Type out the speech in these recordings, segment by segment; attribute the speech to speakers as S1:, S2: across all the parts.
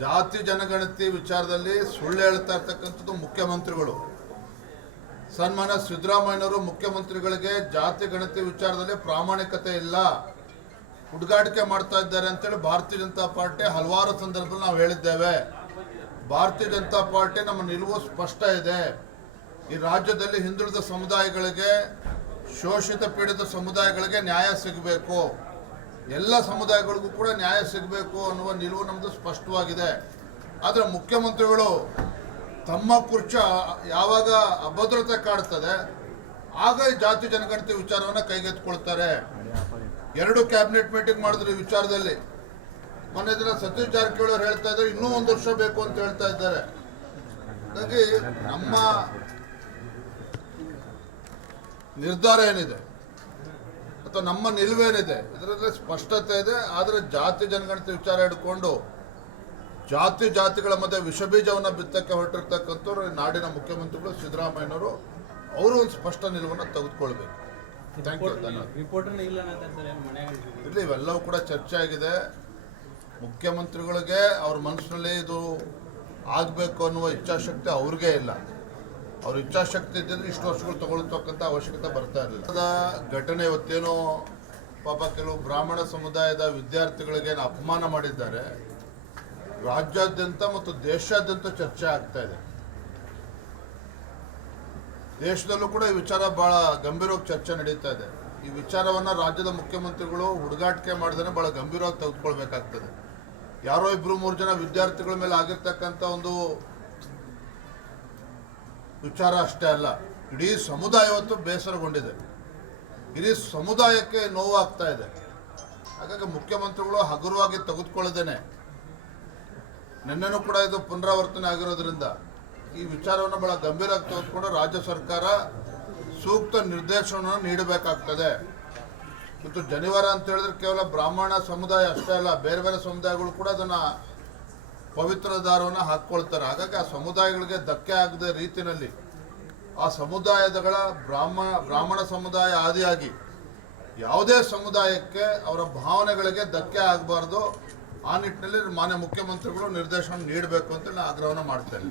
S1: ಜಾತಿ ಜನಗಣತಿ ವಿಚಾರದಲ್ಲಿ ಸುಳ್ಳು ಹೇಳ್ತಾ ಇರ್ತಕ್ಕಂಥದ್ದು ಮುಖ್ಯಮಂತ್ರಿಗಳು. ಸನ್ಮಾನ ಸಿದ್ದರಾಮಯ್ಯನವರು ಮುಖ್ಯಮಂತ್ರಿಗಳಿಗೆ ಜಾತಿ ಗಣತಿ ವಿಚಾರದಲ್ಲಿ ಪ್ರಾಮಾಣಿಕತೆ ಇಲ್ಲ. ಹುಡುಗಾಟಿಕೆ ಮಾಡ್ತಾ ಇದ್ದಾರೆ ಅಂತೇಳಿ ಭಾರತೀಯ ಜನತಾ ಪಾರ್ಟಿ ಹಲವಾರು ಸಂದರ್ಭದಲ್ಲಿ ನಾವು ಹೇಳಿದ್ದೇವೆ. ಭಾರತೀಯ ಜನತಾ ಪಾರ್ಟಿ ನಮ್ಮ ನಿಲುವು ಸ್ಪಷ್ಟ ಇದೆ. ಈ ರಾಜ್ಯದಲ್ಲಿ ಹಿಂದುಳಿದ ಸಮುದಾಯಗಳಿಗೆ ಶೋಷಿತ ಪೀಡಿತ ಸಮುದಾಯಗಳಿಗೆ ನ್ಯಾಯ ಸಿಗಬೇಕು. ಎಲ್ಲ ಸಮುದಾಯಗಳಿಗೂ ಕೂಡ ನ್ಯಾಯ ಸಿಗಬೇಕು ಅನ್ನುವ ನಿಲುವು ನಮ್ಮದು ಸ್ಪಷ್ಟವಾಗಿದೆ. ಆದರೆ ಮುಖ್ಯಮಂತ್ರಿಗಳು ತಮ್ಮ ಕುರ್ಚ ಯಾವಾಗ ಅಭದ್ರತೆ ಕಾಡ್ತದೆ, ಆಗ ಜಾತಿ ಜನಗಣತಿ ವಿಚಾರವನ್ನು ಕೈಗೆತ್ತಿಕೊಳ್ತಾರೆ. ಎರಡು ಕ್ಯಾಬಿನೆಟ್ ಮೀಟಿಂಗ್ ಮಾಡಿದ್ರು ಈ ವಿಚಾರದಲ್ಲಿ. ಮೊನ್ನೆ ದಿನ ಸತೀಶ್ ಜಾರಕಿಹೊಳಿ ಹೇಳ್ತಾ ಇದ್ದಾರೆ, ಇನ್ನೂ ಒಂದು ವರ್ಷ ಬೇಕು ಅಂತ ಹೇಳ್ತಾ ಇದ್ದಾರೆ. ಹಾಗಾಗಿ ನಮ್ಮ ನಿರ್ಧಾರ ಏನಿದೆ? ಅಥವಾ ನಮ್ಮ ನಿಲುವೇನಿದೆ ಇದರಲ್ಲಿ ಸ್ಪಷ್ಟತೆ ಇದೆ ಆದರೆ ಜಾತಿ ಜನಗಣತಿ ವಿಚಾರ ಹಿಡ್ಕೊಂಡು ಜಾತಿ ಜಾತಿಗಳ ಮಧ್ಯೆ ವಿಷಬೀಜವನ್ನು ಬಿತ್ತಕ್ಕೆ ಹೊರಟಿರ್ತಕ್ಕಂಥವ್ರು ನಾಡಿನ ಮುಖ್ಯಮಂತ್ರಿಗಳು ಸಿದ್ದರಾಮಯ್ಯನವರು ಅವರು ಒಂದು ಸ್ಪಷ್ಟ ನಿಲುವನ್ನು ತೆಗೆದುಕೊಳ್ಬೇಕು. ಥ್ಯಾಂಕ್ ಯು
S2: ಇಲ್ಲಿ
S1: ಇವೆಲ್ಲವೂ ಕೂಡ ಚರ್ಚೆ ಆಗಿದೆ. ಮುಖ್ಯಮಂತ್ರಿಗಳಿಗೆ ಅವ್ರ ಮನಸ್ಸಿನಲ್ಲಿ ಇದು ಆಗಬೇಕು ಅನ್ನುವ ಇಚ್ಛಾಶಕ್ತಿ ಅವ್ರಿಗೆ ಇಲ್ಲ. ಅವ್ರ ಇಚ್ಛಾಶಕ್ತಿ ಇದ್ದಿದ್ರೆ ಇಷ್ಟು ವರ್ಷಗಳು ತಗೊಳ್ತಕ್ಕಂಥ ಅವಶ್ಯಕತೆ ಬರ್ತಾ ಇರಲಿಲ್ಲ. ಘಟನೆ ಇವತ್ತೇನೋ ಪಾಪ ಕೆಲವು ಬ್ರಾಹ್ಮಣ ಸಮುದಾಯದ ವಿದ್ಯಾರ್ಥಿಗಳಿಗೆ ಅಪಮಾನ ಮಾಡಿದ್ದಾರೆ. ರಾಜ್ಯಾದ್ಯಂತ ಮತ್ತು ದೇಶಾದ್ಯಂತ ಚರ್ಚೆ ಆಗ್ತಾ ಇದೆ. ದೇಶದಲ್ಲೂ ಕೂಡ ಈ ವಿಚಾರ ಬಹಳ ಗಂಭೀರವಾಗಿ ಚರ್ಚೆ ನಡೀತಾ ಇದೆ. ಈ ವಿಚಾರವನ್ನ ರಾಜ್ಯದ ಮುಖ್ಯಮಂತ್ರಿಗಳು ಹುಡುಗಾಟಿಕೆ ಮಾಡಿದ್ರೆ ಬಹಳ ಗಂಭೀರವಾಗಿ ತೆಗೆದುಕೊಳ್ಬೇಕಾಗ್ತದೆ. ಯಾರೋ ಇಬ್ರು ಮೂರು ಜನ ವಿದ್ಯಾರ್ಥಿಗಳ ಮೇಲೆ ಆಗಿರ್ತಕ್ಕಂಥ ಒಂದು ವಿಚಾರ ಅಷ್ಟೇ ಅಲ್ಲ, ಇಡೀ ಸಮುದಾಯ ಇವತ್ತು ಬೇಸರಗೊಂಡಿದೆ. ಇಡೀ ಸಮುದಾಯಕ್ಕೆ ನೋವಾಗ್ತಾ ಇದೆ. ಹಾಗಾಗಿ ಮುಖ್ಯಮಂತ್ರಿಗಳು ಹಗುರವಾಗಿ ತೆಗೆದುಕೊಳ್ಳದೇನೆ. ನಿನ್ನೆನೂ ಕೂಡ ಇದು ಪುನರಾವರ್ತನೆ ಆಗಿರೋದ್ರಿಂದ ಈ ವಿಚಾರವನ್ನು ಬಹಳ ಗಂಭೀರವಾಗಿ ತೆಗೆದುಕೊಂಡು ರಾಜ್ಯ ಸರ್ಕಾರ ಸೂಕ್ತ ನಿರ್ದೇಶನವನ್ನು ನೀಡಬೇಕಾಗ್ತದೆ. ಮತ್ತು ಜನಿವಾರ ಅಂತ ಹೇಳಿದ್ರೆ ಕೇವಲ ಬ್ರಾಹ್ಮಣ ಸಮುದಾಯ ಅಷ್ಟೇ ಅಲ್ಲ, ಬೇರೆ ಬೇರೆ ಸಮುದಾಯಗಳು ಕೂಡ ಅದನ್ನ ಪವಿತ್ರ ದಾರವನ್ನು ಹಾಕ್ಕೊಳ್ತಾರೆ. ಹಾಗಾಗಿ ಆ ಸಮುದಾಯಗಳಿಗೆ ಧಕ್ಕೆ ಆಗದ ರೀತಿಯಲ್ಲಿ ಆ ಸಮುದಾಯದಗಳ ಬ್ರಾಹ್ಮಣ ಬ್ರಾಹ್ಮಣ ಸಮುದಾಯ ಆದಿಯಾಗಿ ಯಾವುದೇ ಸಮುದಾಯಕ್ಕೆ ಅವರ ಭಾವನೆಗಳಿಗೆ ಧಕ್ಕೆ ಆಗಬಾರ್ದು. ಆ ನಿಟ್ಟಿನಲ್ಲಿ ಮಾನ್ಯ ಮುಖ್ಯಮಂತ್ರಿಗಳು ನಿರ್ದೇಶನ ನೀಡಬೇಕು ಅಂತ ನಾನು ಆಗ್ರಹವನ್ನು ಮಾಡ್ತೇನೆ.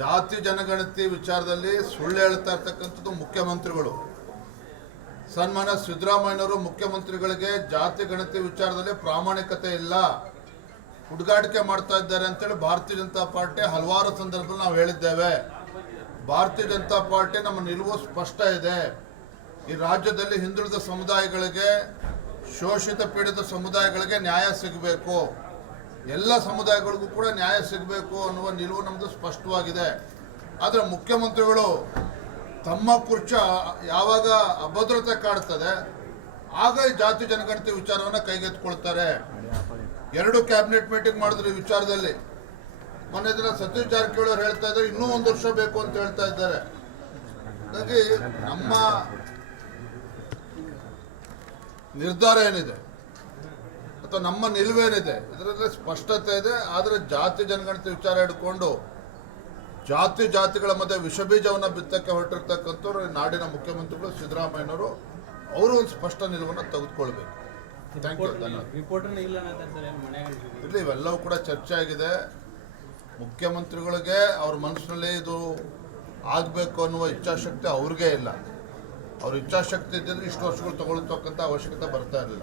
S1: ಜಾತಿ ಜನಗಣತಿ ವಿಚಾರದಲ್ಲಿ ಸುಳ್ಳು ಹೇಳ್ತಾ ಇರ್ತಕ್ಕಂಥದ್ದು ಮುಖ್ಯಮಂತ್ರಿಗಳು. ಸನ್ಮಾನ್ಯ ಸಿದ್ದರಾಮಯ್ಯನವರು ಮುಖ್ಯಮಂತ್ರಿಗಳಿಗೆ ಜಾತಿ ಗಣತಿ ವಿಚಾರದಲ್ಲಿ ಪ್ರಾಮಾಣಿಕತೆ ಇಲ್ಲ. ಹುಡುಗಾಟಿಕೆ ಮಾಡ್ತಾ ಇದ್ದಾರೆ ಅಂತೇಳಿ ಭಾರತೀಯ ಜನತಾ ಪಾರ್ಟಿ ಹಲವಾರು ಸಂದರ್ಭದಲ್ಲಿ ನಾವು ಹೇಳಿದ್ದೇವೆ. ಭಾರತೀಯ ಜನತಾ ಪಾರ್ಟಿ ನಮ್ಮ ನಿಲುವು ಸ್ಪಷ್ಟ ಇದೆ. ಈ ರಾಜ್ಯದಲ್ಲಿ ಹಿಂದುಳಿದ ಸಮುದಾಯಗಳಿಗೆ, ಶೋಷಿತ ಪೀಡಿತ ಸಮುದಾಯಗಳಿಗೆ ನ್ಯಾಯ ಸಿಗಬೇಕು. ಎಲ್ಲ ಸಮುದಾಯಗಳಿಗೂ ಕೂಡ ನ್ಯಾಯ ಸಿಗಬೇಕು ಅನ್ನುವ ನಿಲುವು ನಮ್ಮದು ಸ್ಪಷ್ಟವಾಗಿದೆ. ಆದರೆ ಮುಖ್ಯಮಂತ್ರಿಗಳು ತಮ್ಮ ಪುರುಷ ಯಾವಾಗ ಅಭದ್ರತೆ ಕಾಡ್ತದೆ, ಆಗ ಜಾತಿ ಜನಗಣತಿ ವಿಚಾರವನ್ನು ಕೈಗೆತ್ಕೊಳ್ತಾರೆ ಎರಡು ಕ್ಯಾಬಿನೆಟ್ ಮೀಟಿಂಗ್ ಮಾಡಿದ್ರು ವಿಚಾರದಲ್ಲಿ. ಮೊನ್ನೆ ದಿನ ಸತೀಶ್ ಜಾರಕಿಹೊಳಿ ಅವರು ಹೇಳ್ತಾ ಇದ್ದಾರೆ, ಇನ್ನೂ ಒಂದು ವರ್ಷ ಬೇಕು ಅಂತ ಹೇಳ್ತಾ ಇದ್ದಾರೆ. ಹಾಗಾಗಿ ನಮ್ಮ ನಿರ್ಧಾರ ಏನಿದೆ? ಅಥವಾ ನಮ್ಮ ನಿಲುವೇನಿದೆ? ಇದರಲ್ಲಿ ಸ್ಪಷ್ಟತೆ ಇದೆ, ಆದರೆ ಜಾತಿ ಜನಗಣತಿ ವಿಚಾರ ಹಿಡ್ಕೊಂಡು ಜಾತಿ ಜಾತಿಗಳ ಮಧ್ಯೆ ವಿಷಬೀಜವನ್ನು ಬಿತ್ತಕ್ಕೆ ಹೊರಟಿರ್ತಕ್ಕಂಥವ್ರು ನಾಡಿನ ಮುಖ್ಯಮಂತ್ರಿಗಳು ಸಿದ್ದರಾಮಯ್ಯನವರು ಅವರು ಒಂದು ಸ್ಪಷ್ಟ ನಿಲುವನ್ನು ತೆಗೆದುಕೊಳ್ಬೇಕು. ಥ್ಯಾಂಕ್ ಯು ಧನ್ಯವಾದ. ಇಲ್ಲಿ ಇವೆಲ್ಲವೂ ಕೂಡ ಚರ್ಚೆ ಆಗಿದೆ. ಮುಖ್ಯಮಂತ್ರಿಗಳಿಗೆ ಅವ್ರ ಮನಸ್ಸಿನಲ್ಲಿ ಇದು ಆಗಬೇಕು ಅನ್ನುವ ಇಚ್ಛಾಶಕ್ತಿ ಅವ್ರಿಗೆ ಇಲ್ಲ. ಅವ್ರ ಇಚ್ಛಾಶಕ್ತಿ ಇದ್ದಿದ್ರೆ ಇಷ್ಟು ವರ್ಷಗಳು ತಗೊಳ್ತಕ್ಕಂಥ ಅವಶ್ಯಕತೆ ಬರ್ತಾ ಇರಲಿಲ್ಲ.